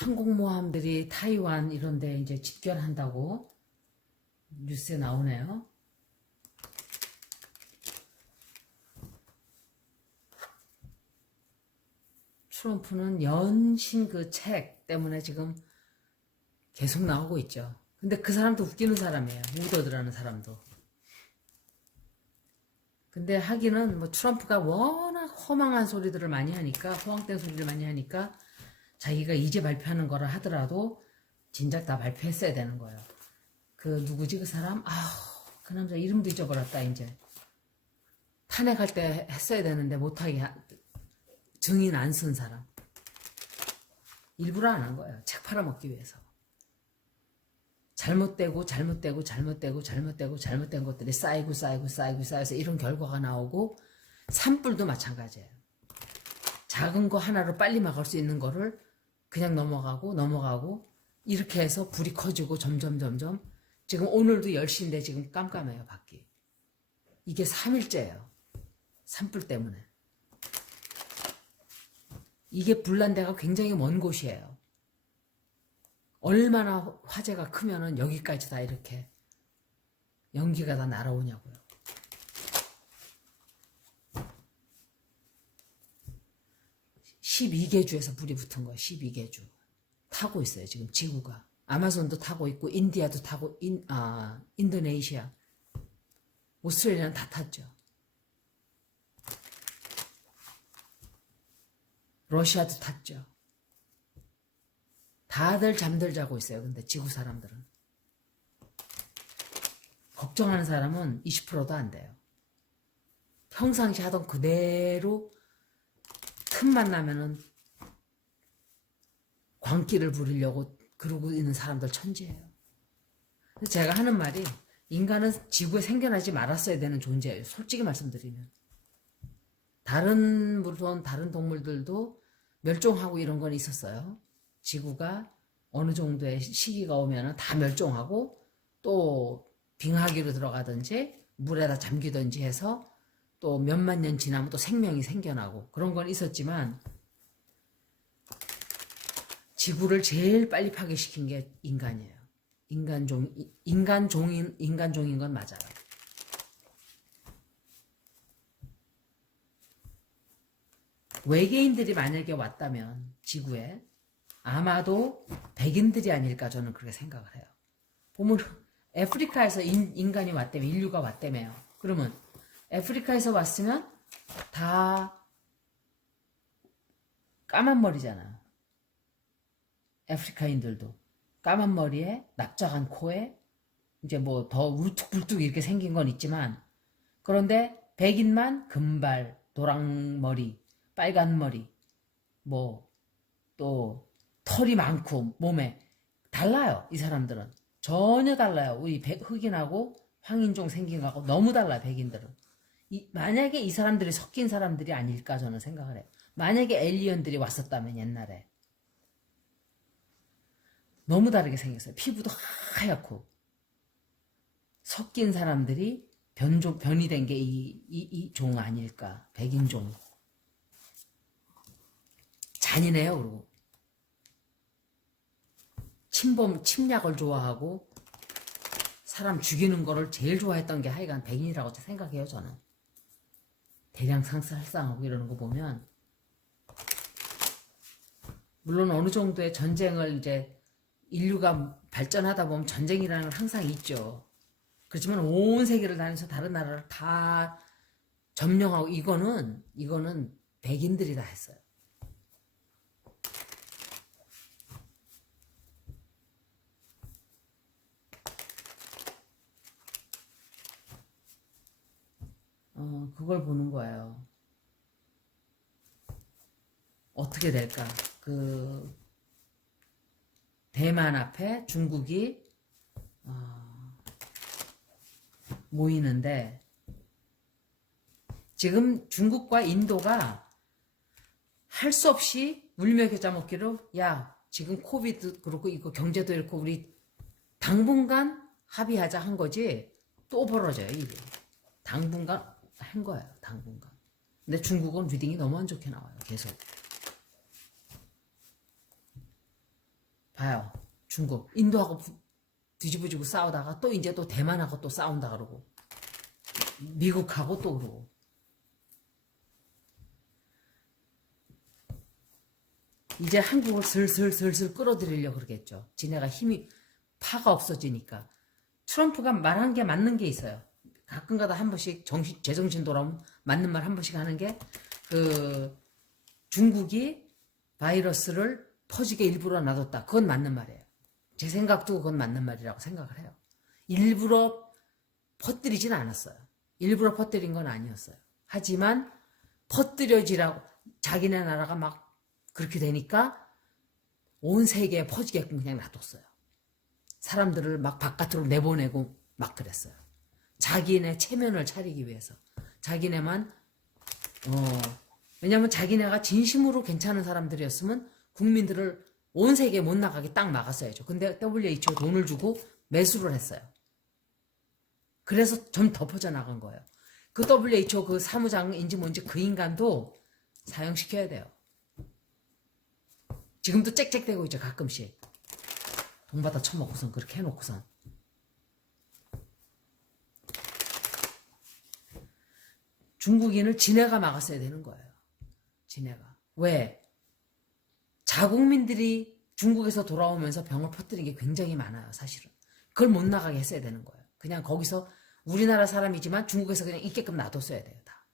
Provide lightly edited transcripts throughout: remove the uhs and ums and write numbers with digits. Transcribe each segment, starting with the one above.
항공모함들이 타이완 이런 데 이제 집결한다고 뉴스에 나오네요. 트럼프는 연신 그 책 때문에 지금 계속 나오고 있죠. 근데 그 사람도 웃기는 사람이에요. 우더드라는 사람도. 근데 하기는 뭐 트럼프가 워낙 허망한 소리들을 많이 하니까, 허황된 소리를 많이 하니까 자기가 이제 발표하는 거라 하더라도 진작 다 발표했어야 되는 거예요. 그 누구지 그 사람? 그 남자 이름도 잊어버렸다 이제. 탄핵할 때 했어야 되는데 못하게 증인 안 쓴 사람. 일부러 안 한 거예요. 책 팔아먹기 위해서. 잘못된 것들이 쌓여서 이런 결과가 나오고, 산불도 마찬가지예요. 작은 거 하나로 빨리 막을 수 있는 거를 그냥 넘어가고 이렇게 해서 불이 커지고 점점 지금 오늘도 10시인데 지금 깜깜해요 밖이. 이게 3일째예요. 산불 때문에. 이게 불난 데가 굉장히 먼 곳이에요. 얼마나 화재가 크면은 여기까지 다 이렇게 연기가 다 날아오냐고요. (12개주에서) 불이 붙은 거예요. 12개주. 타고 있어요, 지금 지구가. 아마존도 타고 있고, 인디아도 타고, 인도네시아, 오스트레일리아는 다 탔죠. 러시아도 탔죠. 다들 잠들 자고 있어요. 근데 지구 사람들은. 걱정하는 사람은 20%도 안 돼요. 평상시 하던 그대로 틈만 나면은 광기를 부리려고 그러고 있는 사람들 천지예요. 제가 하는 말이, 인간은 지구에 생겨나지 말았어야 되는 존재예요. 솔직히 말씀드리면. 다른 물론 다른 동물들도 멸종하고 이런 건 있었어요. 지구가 어느 정도의 시기가 오면 다 멸종하고 또 빙하기로 들어가든지 물에다 잠기든지 해서 또 몇만 년 지나면 또 생명이 생겨나고 그런 건 있었지만, 지구를 제일 빨리 파괴시킨 게 인간이에요. 인간종인 건 맞아요. 외계인들이 만약에 왔다면 지구에 아마도 백인들이 아닐까 저는 그렇게 생각을 해요. 보면 아프리카에서 인간이 왔다며, 인류가 왔다며요. 그러면 아프리카에서 왔으면 다 까만 머리잖아. 아프리카인들도 까만 머리에 납작한 코에 이제 뭐 더 울퉁불퉁 이렇게 생긴 건 있지만, 그런데 백인만 금발, 노랑머리, 빨간 머리, 뭐 또 털이 많고 몸에 달라요. 이 사람들은 전혀 달라요. 우리 흑인하고 황인종 생긴 거하고 너무 달라요. 백인들은. 만약에 이 사람들이 섞인 사람들이 아닐까 저는 생각을 해요. 만약에 에일리언들이 왔었다면 옛날에 너무 다르게 생겼어요. 피부도 하얗고. 섞인 사람들이 변이 된 게 이 종 아닐까. 백인종. 잔인해요. 그리고 침략을 좋아하고 사람 죽이는 거를 제일 좋아했던 게 하여간 백인이라고 생각해요. 저는. 대량 살상하고 이러는 거 보면, 물론 어느 정도의 전쟁을 이제 인류가 발전하다 보면 전쟁이라는 건 항상 있죠. 그렇지만 온 세계를 다니면서 다른 나라를 다 점령하고, 이거는 백인들이 다 했어요. 그걸 보는 거예요. 어떻게 될까? 대만 앞에 중국이 모이는데, 지금 중국과 인도가 할 수 없이 물매겨자 먹기로, 야, 지금 코비드 그렇고 이거 경제도 잃고 우리 당분간 합의하자 한 거지, 또 벌어져요, 일이. 당분간 한 거예요, 당분간. 근데 중국은 리딩이 너무 안 좋게 나와요, 계속. 봐요. 중국, 인도하고 뒤집어지고 싸우다가 또 이제 또 대만하고 또 싸운다 그러고 미국하고 또 그러고 이제 한국을 슬슬 끌어들이려고 그러겠죠. 지네가 힘이 파가 없어지니까. 트럼프가 말한 게 맞는 게 있어요. 가끔가다 한 번씩 제정신 돌아오면 맞는 말 한 번씩 하는 게 중국이 바이러스를 퍼지게 일부러 놔뒀다. 그건 맞는 말이에요. 제 생각도 그건 맞는 말이라고 생각을 해요. 일부러 퍼뜨리진 않았어요. 일부러 퍼뜨린 건 아니었어요. 하지만 퍼뜨려지라고 자기네 나라가 막 그렇게 되니까 온 세계에 퍼지게끔 그냥 놔뒀어요. 사람들을 막 바깥으로 내보내고 막 그랬어요. 자기네 체면을 차리기 위해서. 자기네만 왜냐면 자기네가 진심으로 괜찮은 사람들이었으면 국민들을 온 세계에 못 나가게 딱 막았어야죠. 근데 WHO 돈을 주고 매수를 했어요. 그래서 좀 더 퍼져나간 거예요. 그 WHO 그 사무장인지 뭔지 그 인간도 사형시켜야 돼요. 지금도 짹짹대고 있죠. 가끔씩. 돈 받아 처먹고선 그렇게 해놓고선. 중국인을 지네가 막았어야 되는 거예요. 지네가. 왜? 자국민들이 중국에서 돌아오면서 병을 퍼뜨린 게 굉장히 많아요. 사실은. 그걸 못 나가게 했어야 되는 거예요. 그냥 거기서 우리나라 사람이지만 중국에서 그냥 있게끔 놔뒀어야 돼요. 다.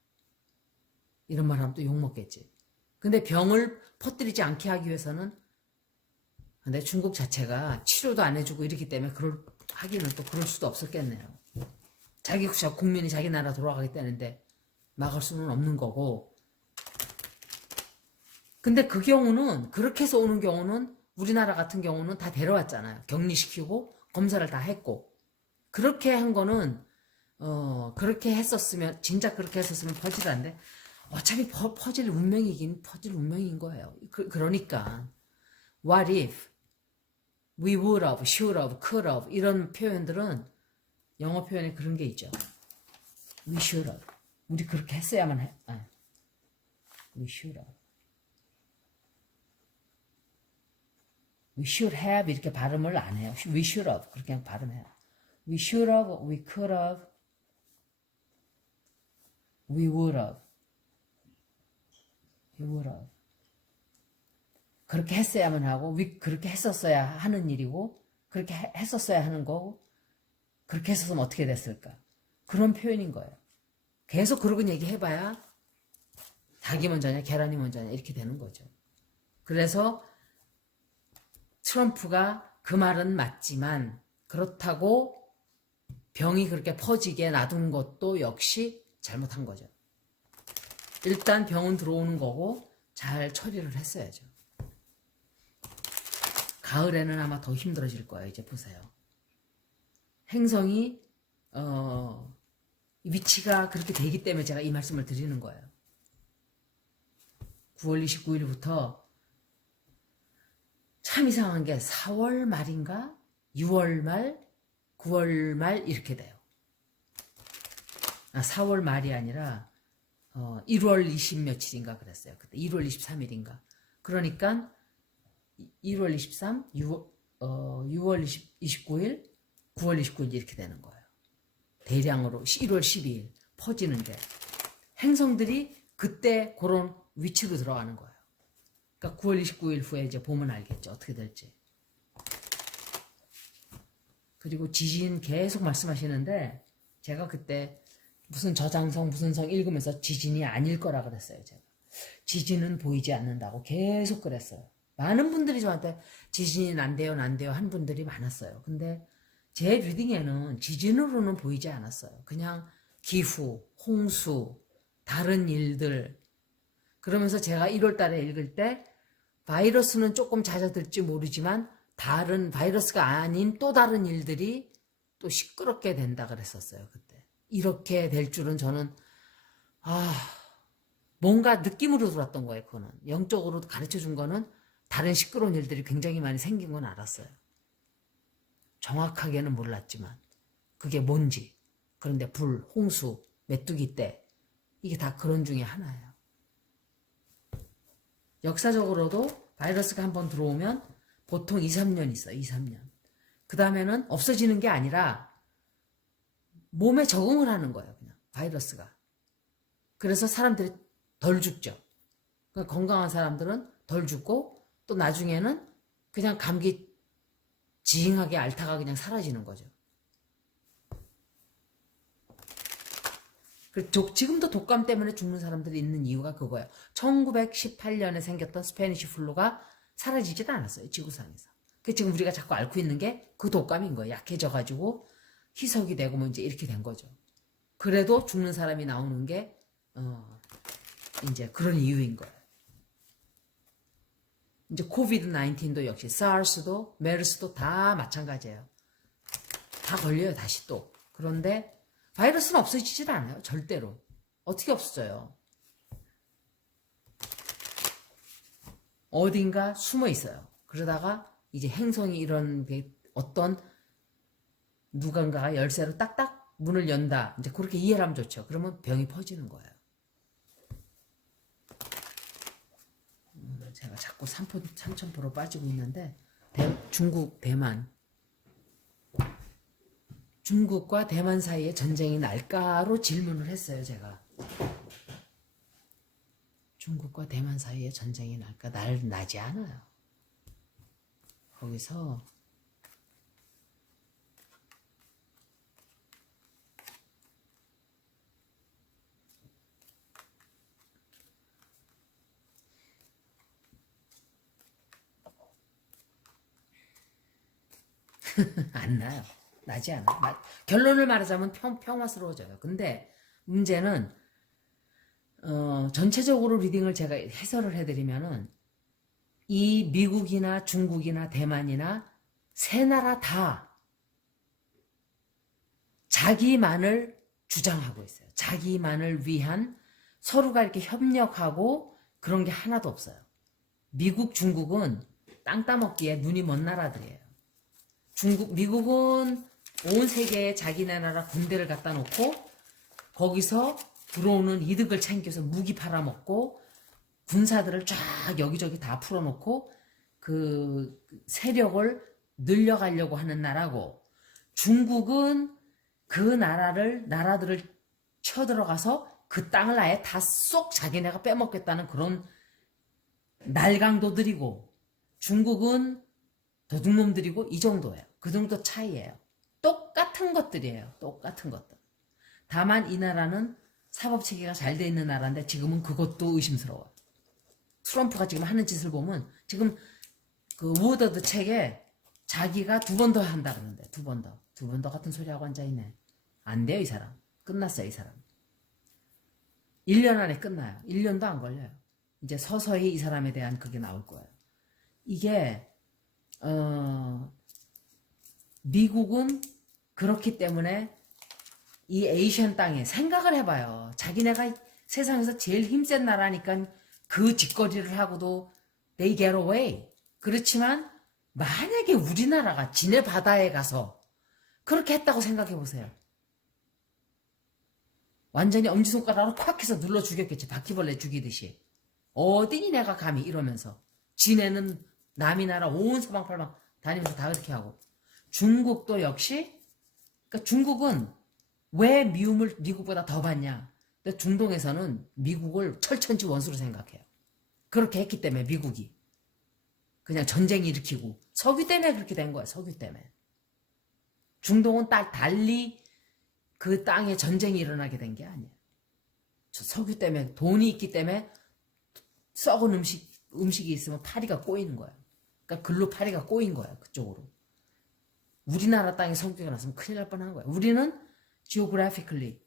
이런 말 하면 또 욕먹겠지. 근데 병을 퍼뜨리지 않게 하기 위해서는 근데 중국 자체가 치료도 안 해주고 이렇기 때문에 하기는 또 그럴 수도 없었겠네요. 자기 국민이 자기 나라 돌아가겠다는데 막을 수는 없는 거고. 근데 그 경우는 그렇게 해서 오는 경우는 우리나라 같은 경우는 다 데려왔잖아요. 격리시키고 검사를 다 했고. 그렇게 한 거는 그렇게 했었으면 진짜 그렇게 했었으면 퍼질는데 어차피 퍼질 운명인 거예요. 그러니까 what if, we would have, should have, could have 이런 표현들은 영어 표현에 그런 게 있죠. we should have. 우리 그렇게 했어야만 해. we should have. we should have 이렇게 발음을 안 해요. we should have 그렇게 그냥 발음해요. we should have, we could have, we would have. we would have. 그렇게 했어야만 하고 그렇게 했었어야 하는 일이고 그렇게 했었어야 하는 거고 그렇게 했었으면 어떻게 됐을까. 그런 표현인 거예요. 계속 그러고 얘기해봐야 닭이 먼저냐 계란이 먼저냐 이렇게 되는 거죠. 그래서 트럼프가 그 말은 맞지만 그렇다고 병이 그렇게 퍼지게 놔둔 것도 역시 잘못한 거죠. 일단 병은 들어오는 거고 잘 처리를 했어야죠. 가을에는 아마 더 힘들어질 거예요. 이제 보세요. 행성이 위치가 그렇게 되기 때문에 제가 이 말씀을 드리는 거예요. 9월 29일부터 참 이상한 게 4월 말인가 6월 말 9월 말 이렇게 돼요. 4월 말이 아니라 1월 20 며칠인가 그랬어요. 그때 1월 23일인가. 그러니까 1월 23, 6월 29일, 9월 29일 이렇게 되는 거예요. 대량으로 1월 12일 퍼지는 게 행성들이 그때 그런 위치로 들어가는 거예요. 그러니까 9월 29일 후에 이제 보면 알겠죠. 어떻게 될지. 그리고 지진 계속 말씀하시는데 제가 그때 무슨 저장성 무슨 성 읽으면서 지진이 아닐 거라 그랬어요. 제가. 지진은 보이지 않는다고 계속 그랬어요. 많은 분들이 저한테 지진이 난대요 한 분들이 많았어요. 근데 제 리딩에는 지진으로는 보이지 않았어요. 그냥 기후, 홍수, 다른 일들. 그러면서 제가 1월 달에 읽을 때 바이러스는 조금 잦아들지 모르지만 다른 바이러스가 아닌 또 다른 일들이 또 시끄럽게 된다 그랬었어요. 그때. 이렇게 될 줄은 저는 뭔가 느낌으로 들었던 거예요. 그거는. 영적으로 가르쳐 준 거는 다른 시끄러운 일들이 굉장히 많이 생긴 건 알았어요. 정확하게는 몰랐지만 그게 뭔지. 그런데 불, 홍수, 메뚜기 떼 이게 다 그런 중에 하나예요. 역사적으로도 바이러스가 한번 들어오면 보통 2, 3년 있어요. 2, 3년. 그 다음에는 없어지는 게 아니라 몸에 적응을 하는 거예요. 그냥 바이러스가. 그래서 사람들이 덜 죽죠. 그러니까 건강한 사람들은 덜 죽고 또 나중에는 그냥 감기 지잉하게 앓다가 그냥 사라지는 거죠. 지금도 독감 때문에 죽는 사람들이 있는 이유가 그거예요. 1918년에 생겼던 스페니쉬 플루가 사라지질 않았어요. 지구상에서. 지금 우리가 자꾸 앓고 있는 게 그 독감인 거예요. 약해져가지고 희석이 되고 뭐 이제 이렇게 된 거죠. 그래도 죽는 사람이 나오는 게 이제 그런 이유인 거예요. 이제 코비드 19도 역시 사르스도 메르스도 다 마찬가지예요. 다 걸려요. 다시 또. 그런데 바이러스는 없어지질 않아요. 절대로. 어떻게 없어져요? 어딘가 숨어 있어요. 그러다가 이제 행성이 이런 어떤 누군가가 열쇠로 딱딱 문을 연다. 이제 그렇게 이해를 하면 좋죠. 그러면 병이 퍼지는 거예요. 제가 자꾸 3,000% 빠지고 있는데 중국, 대만. 중국과 대만 사이에 전쟁이 날까로 질문을 했어요. 제가. 중국과 대만 사이에 전쟁이 날까? 나지 않아요. 거기서 안 나요. 나지 않아요. 결론을 말하자면 평화스러워져요. 근데 문제는 전체적으로 리딩을 제가 해설을 해드리면은 이 미국이나 중국이나 대만이나 세 나라 다 자기만을 주장하고 있어요. 자기만을 위한 서로가 이렇게 협력하고 그런 게 하나도 없어요. 미국, 중국은 땅 따먹기에 눈이 먼 나라들이에요. 미국은 온 세계에 자기네 나라 군대를 갖다 놓고 거기서 들어오는 이득을 챙겨서 무기 팔아먹고 군사들을 쫙 여기저기 다 풀어놓고 그 세력을 늘려가려고 하는 나라고, 중국은 그 나라들을 쳐들어가서 그 땅을 아예 다 쏙 자기네가 빼먹겠다는 그런 날강도들이고, 중국은 도둑놈들이고, 이 정도예요. 그 정도 차이예요. 똑같은 것들이에요. 똑같은 것들. 다만 이 나라는 사법체계가 잘 돼 있는 나라인데 지금은 그것도 의심스러워요. 트럼프가 지금 하는 짓을 보면 지금 그 우어더드 책에 자기가 2번 더 한다 그러는데 2번 더 같은 소리 하고 앉아있네. 안 돼요. 이 사람. 끝났어요. 이 사람. 1년 안에 끝나요. 1년도 안 걸려요. 이제 서서히 이 사람에 대한 그게 나올 거예요. 이게 미국은 그렇기 때문에 이 에이시안 땅에 생각을 해봐요. 자기네가 세상에서 제일 힘센 나라니까 그 짓거리를 하고도 they get away. 그렇지만 만약에 우리나라가 지네 바다에 가서 그렇게 했다고 생각해보세요. 완전히 엄지손가락으로 콱 해서 눌러 죽였겠지. 바퀴벌레 죽이듯이. 어디니 내가 감히 이러면서. 지네는 남이 나라 온 사방팔방 다니면서 다 그렇게 하고. 중국도 역시, 그러니까 중국은 왜 미움을 미국보다 더 받냐. 근데 중동에서는 미국을 철천지 원수로 생각해요. 그렇게 했기 때문에 미국이. 그냥 전쟁 일으키고. 석유 때문에 그렇게 된 거야. 석유 때문에. 중동은 달리 그 땅에 전쟁이 일어나게 된 게 아니에요. 저 석유 때문에, 돈이 있기 때문에 썩은 음식이 있으면 파리가 꼬이는 거예요. 그러니까 글로 파리가 꼬인 거예요. 그쪽으로. 우리나라 땅에 석유가 났으면 큰일 날 뻔한 거예요. 우리는 geographically,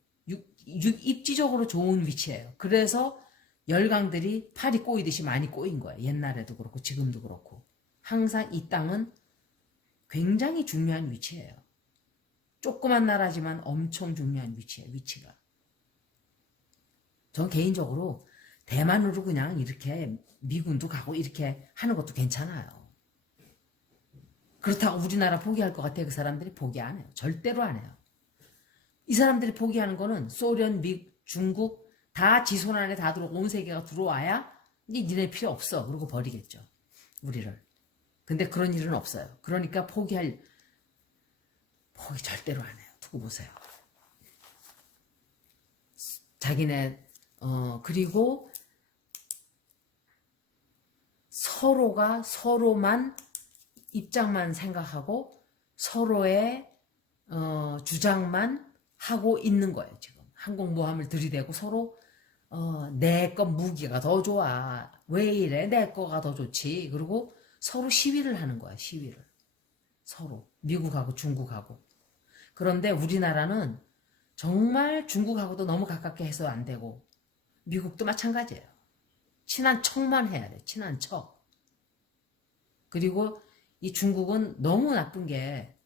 입지적으로 좋은 위치예요. 그래서 열강들이 파리 꼬이듯이 많이 꼬인 거예요. 옛날에도 그렇고 지금도 그렇고. 항상 이 땅은 굉장히 중요한 위치예요. 조그만 나라지만 엄청 중요한 위치예요. 위치가. 전 개인적으로 대만으로 그냥 이렇게 미군도 가고 이렇게 하는 것도 괜찮아요. 그렇다고 우리나라 포기할 것 같아요. 그 사람들이 포기 안 해요. 절대로 안 해요. 이 사람들이 포기하는 거는 소련, 미국, 중국 다 지 손 안에 다 들어오고 온 세계가 들어와야 이제 니네 필요 없어. 그러고 버리겠죠. 우리를. 근데 그런 일은 없어요. 그러니까 포기 절대로 안 해요. 두고 보세요. 자기네 그리고 서로가 서로만 입장만 생각하고 서로의 주장만 하고 있는 거예요. 지금 항공모함을 들이대고 서로 내 거 무기가 더 좋아. 왜 이래? 내 거가 더 좋지. 그리고 서로 시위를 하는 거야. 시위를. 서로. 미국하고 중국하고. 그런데 우리나라는 정말 중국하고도 너무 가깝게 해서 안 되고 미국도 마찬가지예요. 친한 척만 해야 돼. 친한 척. 그리고 이 중국은 너무 나쁜 게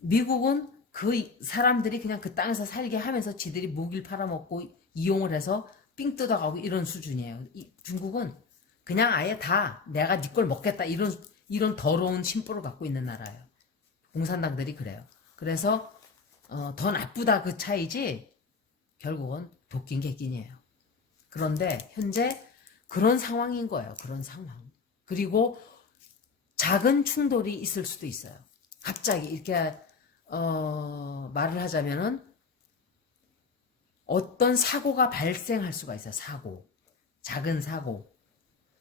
미국은 그 사람들이 그냥 그 땅에서 살게 하면서 지들이 모기를 팔아먹고 이용을 해서 삥 뜯어가고 이런 수준이에요. 중국은 그냥 아예 다 내가 네 걸 먹겠다 이런 더러운 심보를 갖고 있는 나라예요. 공산당들이 그래요. 그래서 더 나쁘다 그 차이지 결국은 도끼인 객끼이에요. 그런데 현재 그런 상황인 거예요. 그런 상황. 그리고 작은 충돌이 있을 수도 있어요. 갑자기 이렇게 말을 하자면은 어떤 사고가 발생할 수가 있어요. 작은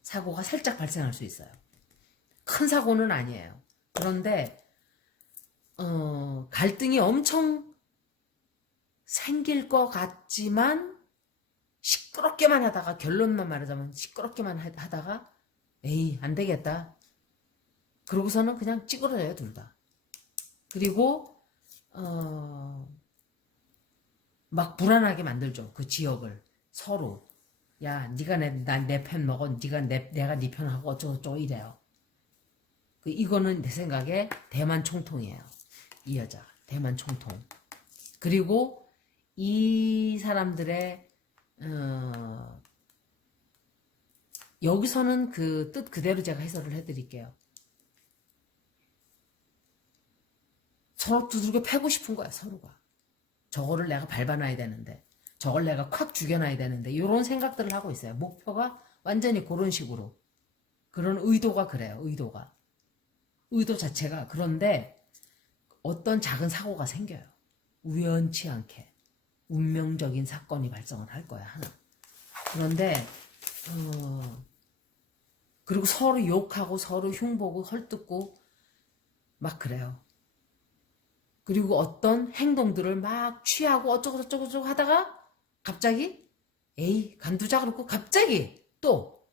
사고가 살짝 발생할 수 있어요. 큰 사고는 아니에요. 그런데 갈등이 엄청 생길 것 같지만 시끄럽게만 하다가 결론만 말하자면 시끄럽게만 하다가 에이 안 되겠다. 그러고서는 그냥 찌그러져요 둘 다. 그리고 막 불안하게 만들죠. 그 지역을 서로. 야 네가 내 편 먹어. 내가 네 편하고 어쩌고저쩌고 이래요. 이거는 내 생각에 대만 총통이에요. 이 여자 대만 총통. 그리고 이 사람들의 여기서는 그 뜻 그대로 제가 해설을 해드릴게요. 서로 두들겨 패고 싶은 거야 서로가. 저거를 내가 밟아놔야 되는데 저걸 내가 콱 죽여놔야 되는데 이런 생각들을 하고 있어요. 목표가 완전히 그런 식으로. 그런 의도가 그래요. 의도 자체가. 그런데 어떤 작은 사고가 생겨요. 우연치 않게. 운명적인 사건이 발생을 할 거야 하나. 그런데 그리고 서로 욕하고 서로 흉보고 헐뜯고 막 그래요. 그리고 어떤 행동들을 막 취하고 어쩌고저쩌고 하다가 갑자기 에이 간두자 그러고 갑자기 또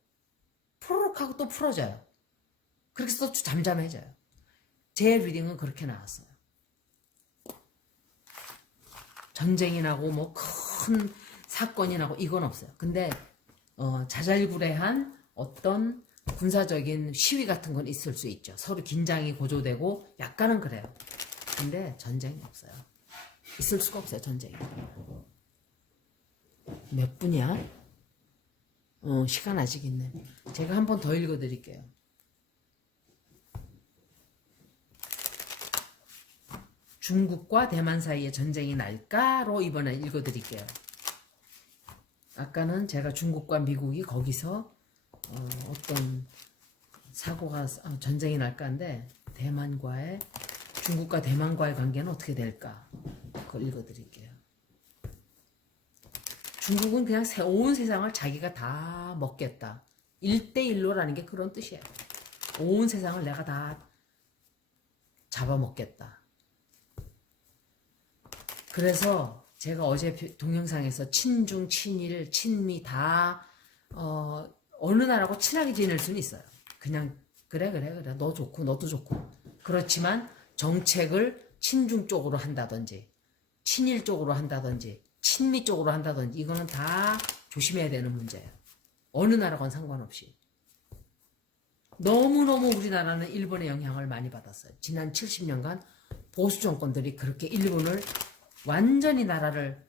푸르륵 하고 또 풀어져요. 그렇게 해서 또 잠잠해져요. 제 리딩은 그렇게 나왔어요. 전쟁이 나고 뭐 큰 사건이 나고 이건 없어요. 근데 자잘구레한 어떤 군사적인 시위 같은 건 있을 수 있죠. 서로 긴장이 고조되고 약간은 그래요. 근데 전쟁이 없어요. 있을 수가 없어요. 전쟁이. 몇 분이야? 시간 아직 있네. 제가 한 번 더 읽어드릴게요. 중국과 대만 사이에 전쟁이 날까로 이번에 읽어드릴게요. 아까는 제가 중국과 미국이 거기서 어떤 사고가 전쟁이 날까인데 중국과 대만과의 관계는 어떻게 될까? 그걸 읽어드릴게요. 중국은 그냥 온 세상을 자기가 다 먹겠다. 1대1로라는 게 그런 뜻이에요. 온 세상을 내가 다 잡아먹겠다. 그래서 제가 어제 동영상에서 친중, 친일, 친미 다 어느 나라하고 친하게 지낼 수는 있어요. 그냥 그래 너 좋고 너도 좋고. 그렇지만 정책을 친중 쪽으로 한다든지 친일 쪽으로 한다든지 친미 쪽으로 한다든지 이거는 다 조심해야 되는 문제예요. 어느 나라건 상관없이. 너무너무 우리나라는 일본의 영향을 많이 받았어요. 지난 70년간 보수 정권들이 그렇게 일본을 완전히 나라를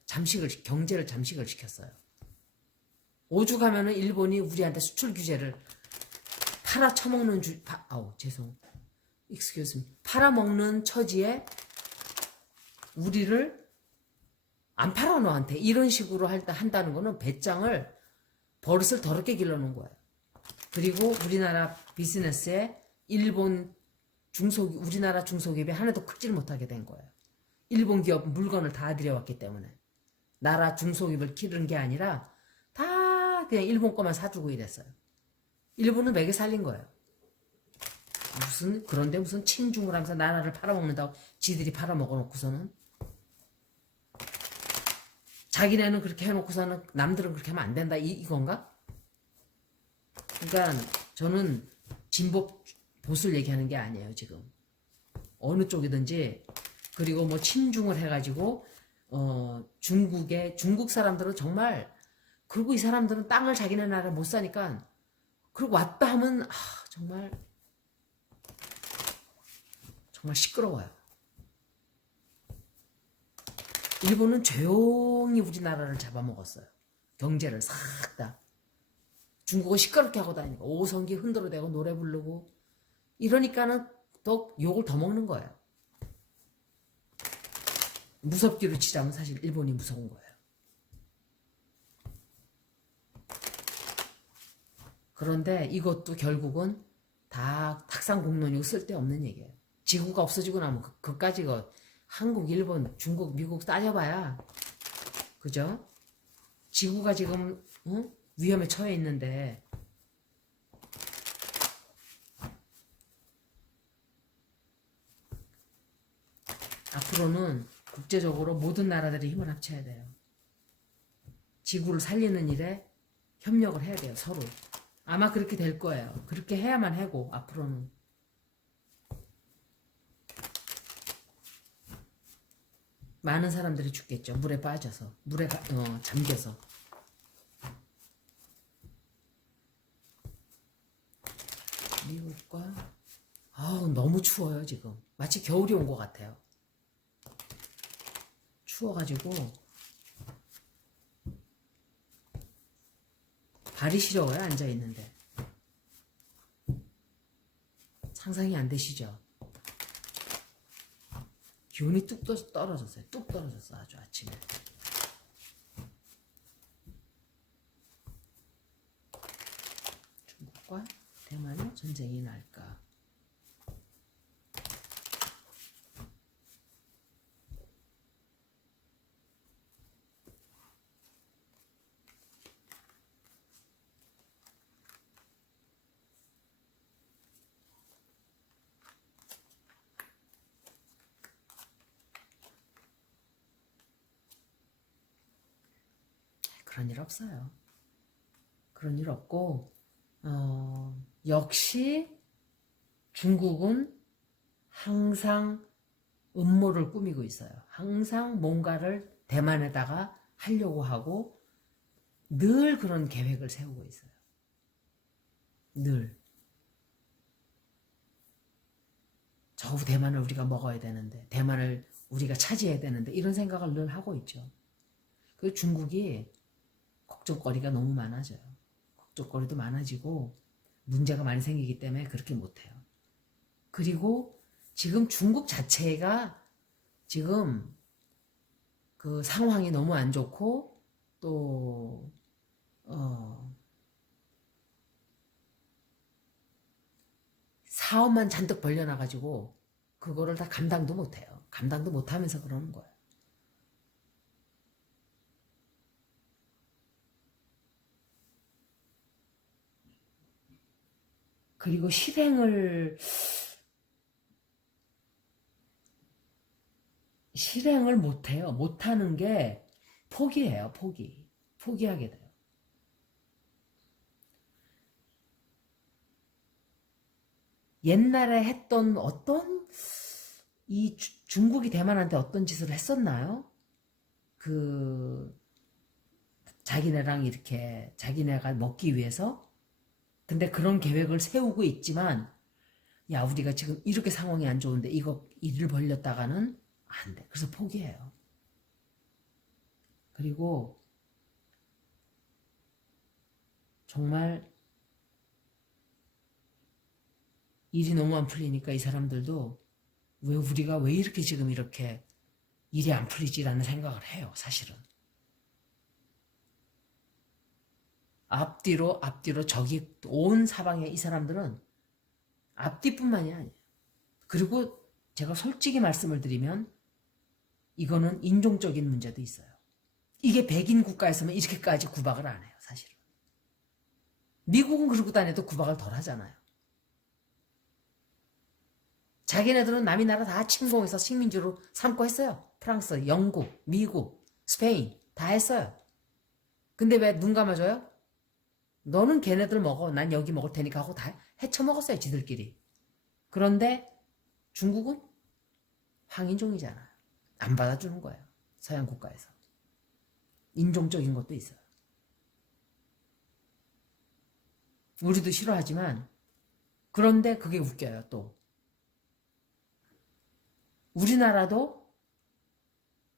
경제를 잠식을 시켰어요. 오죽하면은 일본이 우리한테 수출 규제를 팔아쳐먹는 팔아먹는 처지에 우리를 안 팔아 너한테 이런 식으로 한다는 거는 버릇을 더럽게 길러놓은 거예요. 그리고 우리나라 비즈니스에 일본 우리나라 중소기업이 하나도 크질 못하게 된 거예요. 일본 기업 물건을 다 들여왔기 때문에. 나라 중소기업을 기르는 게 아니라 다 그냥 일본 거만 사주고 이랬어요. 일본은 매개 살린 거예요. 그런데 무슨 친중을 하면서 나라를 팔아먹는다고 지들이 팔아먹어놓고서는 자기네는 그렇게 해놓고서는 남들은 그렇게 하면 안 된다 이건가? 그러니까 저는 진보 보수를 얘기하는 게 아니에요 지금. 어느 쪽이든지. 그리고 뭐 친중을 해가지고 중국 사람들은 정말, 그리고 이 사람들은 땅을 자기네 나라에 못 사니까, 그리고 왔다 하면 정말 시끄러워요. 일본은 조용히 우리나라를 잡아먹었어요. 경제를 싹 다. 중국은 시끄럽게 하고 다니니까 오성기 흔들어대고 노래 부르고 이러니까는 더 욕을 더 먹는 거예요. 무섭기로 치자면 사실 일본이 무서운 거예요. 그런데 이것도 결국은 다 탁상공론이고 쓸데없는 얘기예요. 지구가 없어지고 나면 그까지 한국, 일본, 중국, 미국 따져봐야, 그죠? 지구가 지금 위험에 처해 있는데 앞으로는 국제적으로 모든 나라들이 힘을 합쳐야 돼요. 지구를 살리는 일에 협력을 해야 돼요, 서로. 아마 그렇게 될 거예요. 그렇게 해야만 하고, 앞으로는. 많은 사람들이 죽겠죠. 물에 빠져서. 물에 잠겨서. 미국과 너무 추워요 지금. 마치 겨울이 온 것 같아요. 추워가지고 발이 시려워요 앉아있는데. 상상이 안 되시죠? 기온이 뚝 떨어졌어요. 뚝 떨어졌어 아주 아침에. 중국과 대만의 전쟁이 날까? 그런 일 없어요. 그런 일 없고 역시 중국은 항상 음모를 꾸미고 있어요. 항상 뭔가를 대만에다가 하려고 하고 늘 그런 계획을 세우고 있어요. 늘. 저 대만을 우리가 먹어야 되는데, 대만을 우리가 차지해야 되는데, 이런 생각을 늘 하고 있죠. 그 중국이 걱정거리가 너무 많아져요. 걱정거리도 많아지고 문제가 많이 생기기 때문에 그렇게 못해요. 그리고 지금 중국 자체가 지금 그 상황이 너무 안 좋고 또 사업만 잔뜩 벌려놔가지고 그거를 다 감당도 못해요. 감당도 못하면서 그러는 거예요. 그리고 실행을 못해요. 못하는 게 포기해요. 포기하게 돼요. 옛날에 했던 이 중국이 대만한테 어떤 짓을 했었나요? 자기네랑 이렇게 자기네가 먹기 위해서. 근데 그런 계획을 세우고 있지만, 야, 우리가 지금 이렇게 상황이 안 좋은데 이거 일을 벌렸다가는 안 돼. 그래서 포기해요. 그리고 정말 일이 너무 안 풀리니까 이 사람들도 우리가 왜 이렇게 지금 이렇게 일이 안 풀리지라는 생각을 해요, 사실은. 앞뒤로 저기 온 사방에 이 사람들은 앞뒤뿐만이 아니에요. 그리고 제가 솔직히 말씀을 드리면 이거는 인종적인 문제도 있어요. 이게 백인 국가에서는 이렇게까지 구박을 안 해요, 사실은. 미국은 그러고 다녀도 구박을 덜 하잖아요. 자기네들은 남의 나라 다 침공해서 식민지로 삼고 했어요. 프랑스, 영국, 미국, 스페인 다 했어요. 근데 왜 눈 감아줘요? 너는 걔네들 먹어. 난 여기 먹을 테니까 하고 다 헤쳐먹었어요, 지들끼리. 그런데 중국은 황인종이잖아요. 안 받아주는 거예요. 서양 국가에서. 인종적인 것도 있어요. 우리도 싫어하지만 그런데 그게 웃겨요, 또. 우리나라도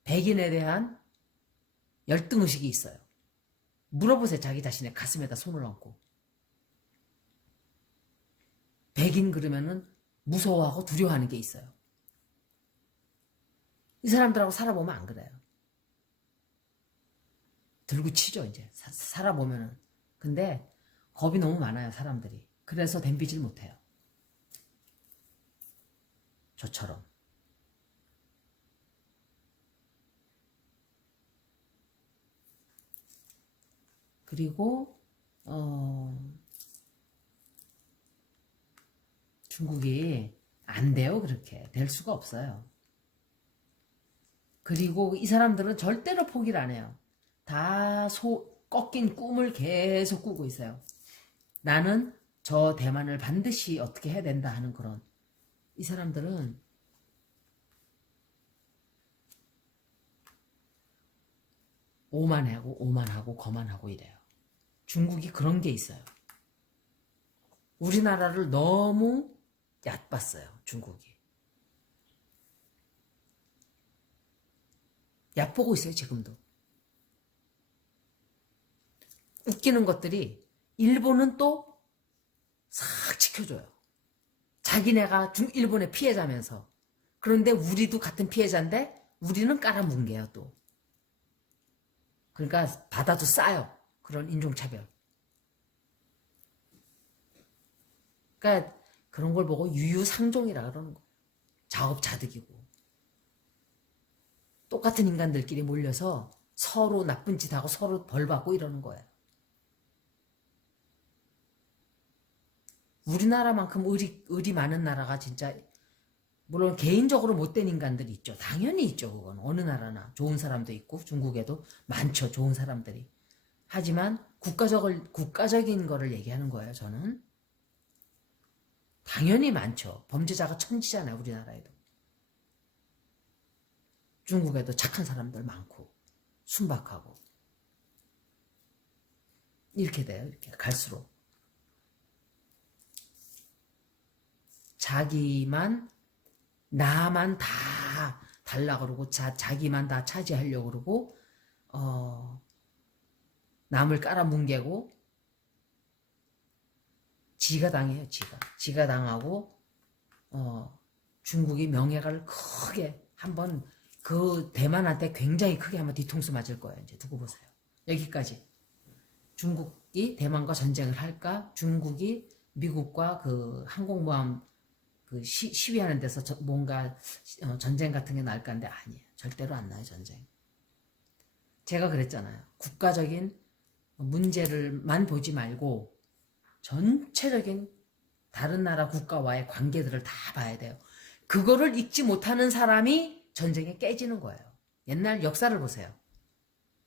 백인에 대한 열등의식이 있어요. 물어보세요, 자기 자신의 가슴에다 손을 얹고. 백인 그러면은 무서워하고 두려워하는 게 있어요. 이 사람들하고 살아보면 안 그래요. 들고 치죠, 이제. 살아보면은. 근데 겁이 너무 많아요, 사람들이. 그래서 덤비질 못해요. 저처럼. 그리고 중국이 안 돼요, 그렇게. 될 수가 없어요. 그리고 이 사람들은 절대로 포기를 안 해요. 다 꺾인 꿈을 계속 꾸고 있어요. 나는 저 대만을 반드시 어떻게 해야 된다 하는 그런. 이 사람들은 오만하고 거만하고 이래요. 중국이 그런 게 있어요. 우리나라를 너무 얕봤어요, 중국이. 얕보고 있어요, 지금도. 웃기는 것들이 일본은 또 싹 지켜줘요. 자기네가 일본의 피해자면서. 그런데 우리도 같은 피해자인데 우리는 깔아뭉개요, 또. 그러니까 받아도 싸요. 그런 인종차별. 그러니까 그런 걸 보고 유유상종이라 그러는 거예요. 자업자득이고. 똑같은 인간들끼리 몰려서 서로 나쁜 짓 하고 서로 벌 받고 이러는 거예요. 우리나라만큼 의리 많은 나라가 진짜, 물론 개인적으로 못된 인간들이 있죠. 당연히 있죠, 그건. 어느 나라나. 좋은 사람도 있고, 중국에도 많죠, 좋은 사람들이. 하지만 국가적인 거를 얘기하는 거예요, 저는. 당연히 많죠. 범죄자가 천지잖아요, 우리나라에도. 중국에도 착한 사람들 많고, 순박하고. 이렇게 돼요, 이렇게 갈수록. 나만 다 달라 그러고, 자기만 다 차지하려고 그러고, 남을 깔아뭉개고, 지가 당해요, 지가 당하고, 중국이 명예를 크게 한번 그 대만한테 굉장히 크게 한번 뒤통수 맞을 거예요. 이제 두고 보세요. 여기까지. 중국이 대만과 전쟁을 할까? 중국이 미국과 그 항공모함 그 시위하는 데서 뭔가 전쟁 같은 게 날까 하는데 아니에요. 절대로 안 나요, 전쟁. 제가 그랬잖아요. 국가적인 문제를만 보지 말고 전체적인 다른 나라 국가와의 관계들을 다 봐야 돼요. 그거를 읽지 못하는 사람이 전쟁에 깨지는 거예요. 옛날 역사를 보세요.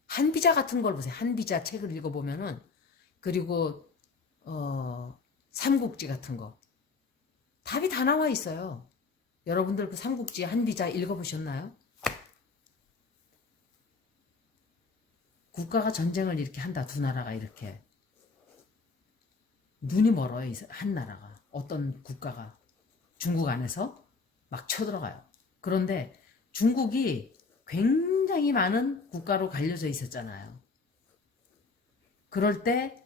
한비자 같은 걸 보세요. 한비자 책을 읽어보면은, 그리고 삼국지 같은 거 답이 다 나와 있어요. 여러분들 그 삼국지 한비자 읽어보셨나요? 국가가 전쟁을 이렇게 한다. 두 나라가 이렇게 눈이 멀어요. 한 나라가, 어떤 국가가 중국 안에서 막 쳐들어가요. 그런데 중국이 굉장히 많은 국가로 갈려져 있었잖아요. 그럴 때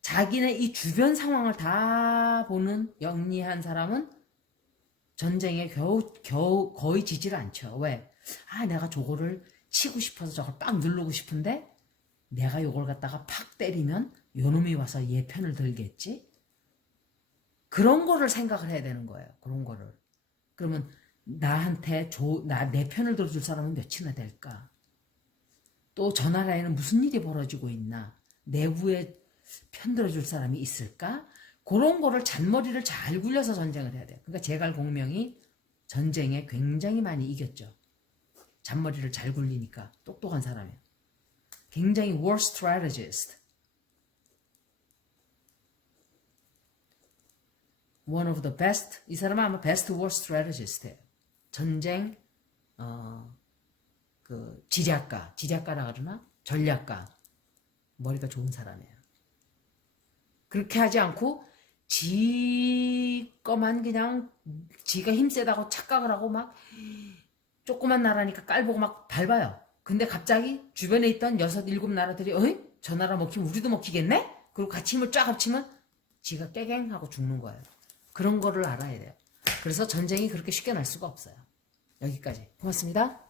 자기네 이 주변 상황을 다 보는 영리한 사람은 전쟁에 거의 지지를 않죠. 왜? 내가 저거를 치고 싶어서 저걸 빡 누르고 싶은데 내가 요걸 갖다가 팍 때리면 요놈이 와서 얘 편을 들겠지? 그런 거를 생각을 해야 되는 거예요. 그런 거를. 그러면 나한테 내 편을 들어줄 사람은 몇이나 될까? 또 저 나라에는 무슨 일이 벌어지고 있나? 내부에 편 들어줄 사람이 있을까? 그런 거를 잔머리를 잘 굴려서 전쟁을 해야 돼요. 그러니까 제갈공명이 전쟁에 굉장히 많이 이겼죠. 잔머리를 잘 굴리니까 똑똑한 사람이에요. 굉장히 war strategist. One of the best. 이 사람은 아마 best war strategist예요. 전쟁 지략가라 그러나 전략가. 머리가 좋은 사람이에요. 그렇게 하지 않고 지 거만 그냥 지가 힘세다고 착각을 하고 막 조그만 나라니까 깔보고 막 밟아요. 근데 갑자기 주변에 있던 6, 7 나라들이 어이? 저 나라 먹히면 우리도 먹히겠네? 그리고 같이 힘을 쫙 합치면 지가 깨갱하고 죽는 거예요. 그런 거를 알아야 돼요. 그래서 전쟁이 그렇게 쉽게 날 수가 없어요. 여기까지. 고맙습니다.